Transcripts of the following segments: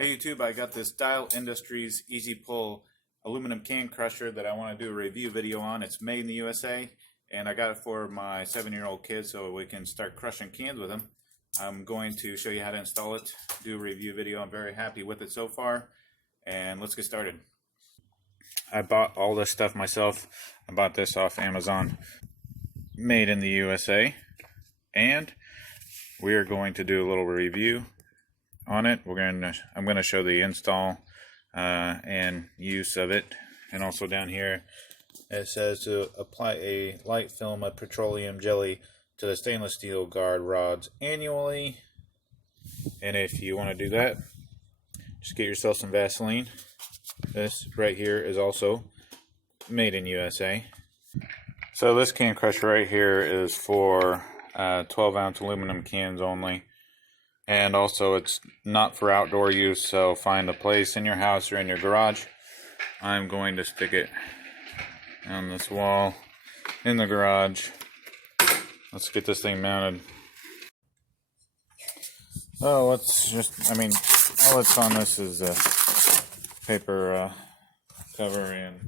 Hey YouTube, I got this Dial Industries Easy Pull aluminum can crusher that I want to do a review video on. It's made in the USA and I got it for my 7-year-old kid so we can start crushing cans with him. I'm going to show you how to install it, do a review video. I'm very happy with it so far, and let's get started. I bought all this stuff myself. I bought this off Amazon, made in the USA, and we are going to do a little review on it. I'm going to show the install and use of it, and also down here it says to apply a light film of petroleum jelly to the stainless steel guard rods annually. And if you want to do that, just get yourself some Vaseline. This right here is also made in USA. So this can crusher right here is for 12-ounce aluminum cans only. And also it's not for outdoor use, so find a place in your house or in your garage. I'm going to stick it on this wall in the garage. Let's get this thing mounted. Oh, all that's on this is a paper cover, and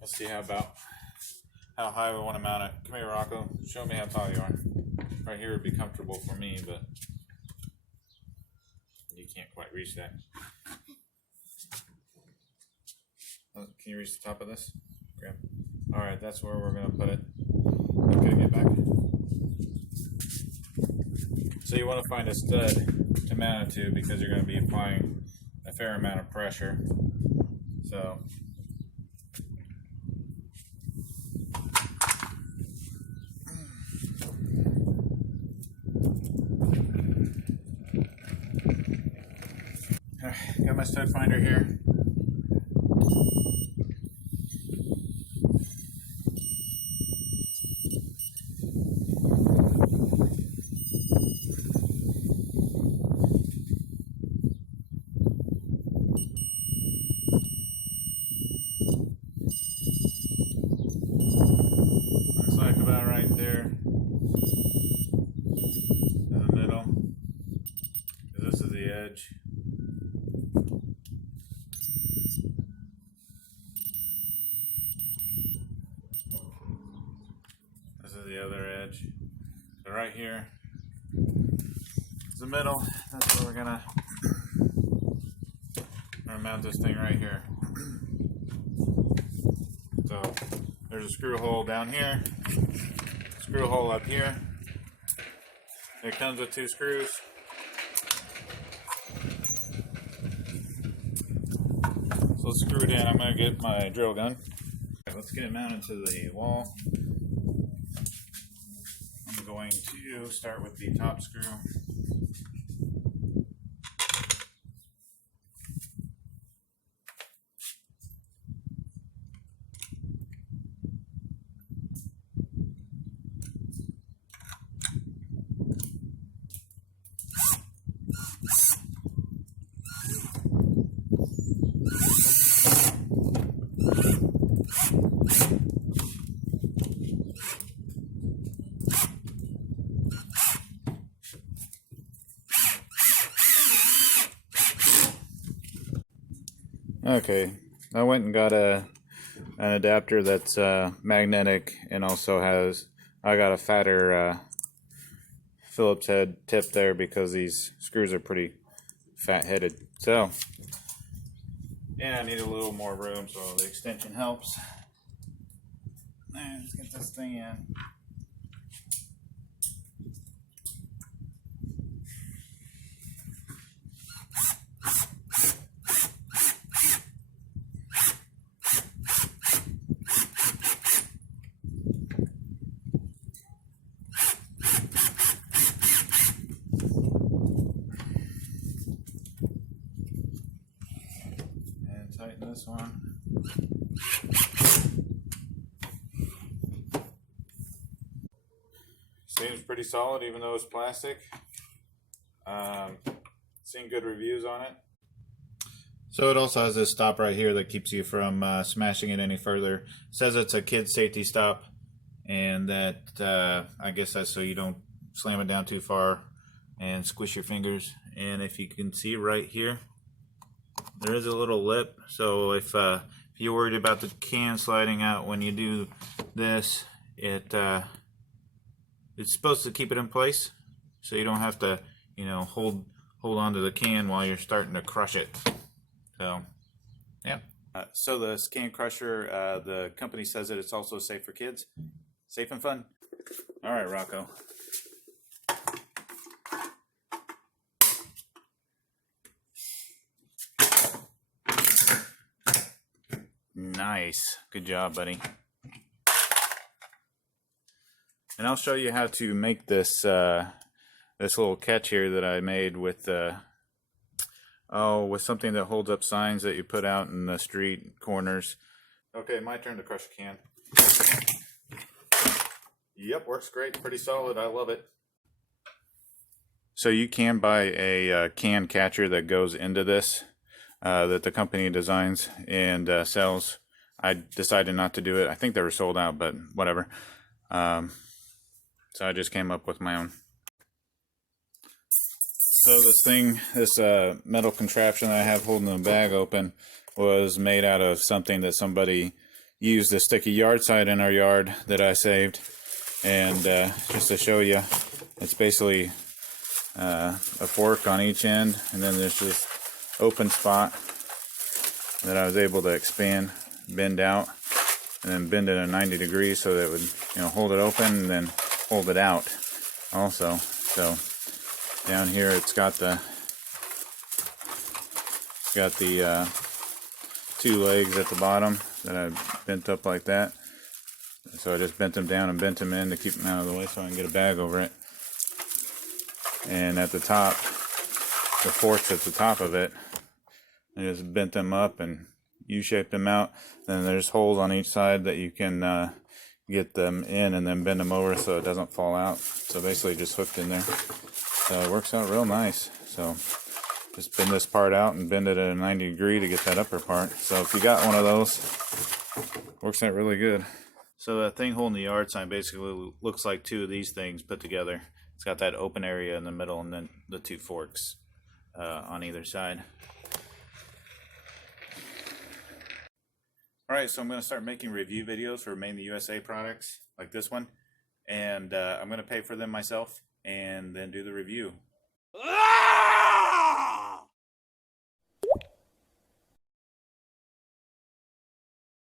let's see how high we want to mount it. Come here, Rocco. Show me how tall you are. Right here would be comfortable for me, but you can't quite reach that. Can you reach the top of this? Grab. Alright, that's where we're going to put it. Okay, get back. So you want to find a stud to mount it to, because you're going to be applying a fair amount of pressure. So got my stud finder here. Looks like about right there in the middle, because this is the edge. This is the other edge. So right here is the middle. That's where we're gonna mount this thing right here. So there's a screw hole down here, screw hole up here. It comes with 2 screws. So let's screw it in. I'm gonna get my drill gun. Let's get it mounted to the wall. I'm going to start with the top screw. Okay, I went and got an adapter that's magnetic, and also I got a fatter Phillips head tip there because these screws are pretty fat headed. So, and I need a little more room, so the extension helps. And let's get this thing in. Tighten this one. Seems pretty solid even though it's plastic. Seen good reviews on it. So it also has this stop right here that keeps you from smashing it any further. It says it's a kid safety stop, and that I guess that's so you don't slam it down too far and squish your fingers. And if you can see right here, there is a little lip, so if you're worried about the can sliding out when you do this, it's supposed to keep it in place, so you don't have to, you know, hold onto the can while you're starting to crush it. So, yeah. So this can crusher, the company says that it's also safe for kids, safe and fun. All right, Rocco. Nice. Good job, buddy. And I'll show you how to make this this little catch here that I made with with something that holds up signs that you put out in the street corners. Okay, my turn to crush a can. Yep, works great. Pretty solid. I love it. So you can buy a can catcher that goes into this that the company designs and sells. I decided not to do it. I think they were sold out, but whatever. So I just came up with my own. So this metal contraption that I have holding the bag open was made out of something that somebody used to stick a yard sign in our yard that I saved. And just to show you, it's basically a fork on each end, and then there's this open spot that I was able to expand, bend out, and then bend it at 90 degrees so that it would, you know, hold it open and then hold it out also. So down here it's got the two legs at the bottom that I bent up like that. So I just bent them down and bent them in to keep them out of the way so I can get a bag over it. And at the top, the forks at the top of it, I just bent them up and U-shaped them out. Then there's holes on each side that you can get them in and then bend them over so it doesn't fall out. So basically just hooked in there. So it works out real nice. So just bend this part out and bend it at a 90 degree to get that upper part. So if you got one of those, works out really good. So that thing holding the yard sign basically looks like two of these things put together. It's got that open area in the middle and then the two forks on either side. Alright, so I'm going to start making review videos for Made in the USA products like this one. And I'm going to pay for them myself and then do the review.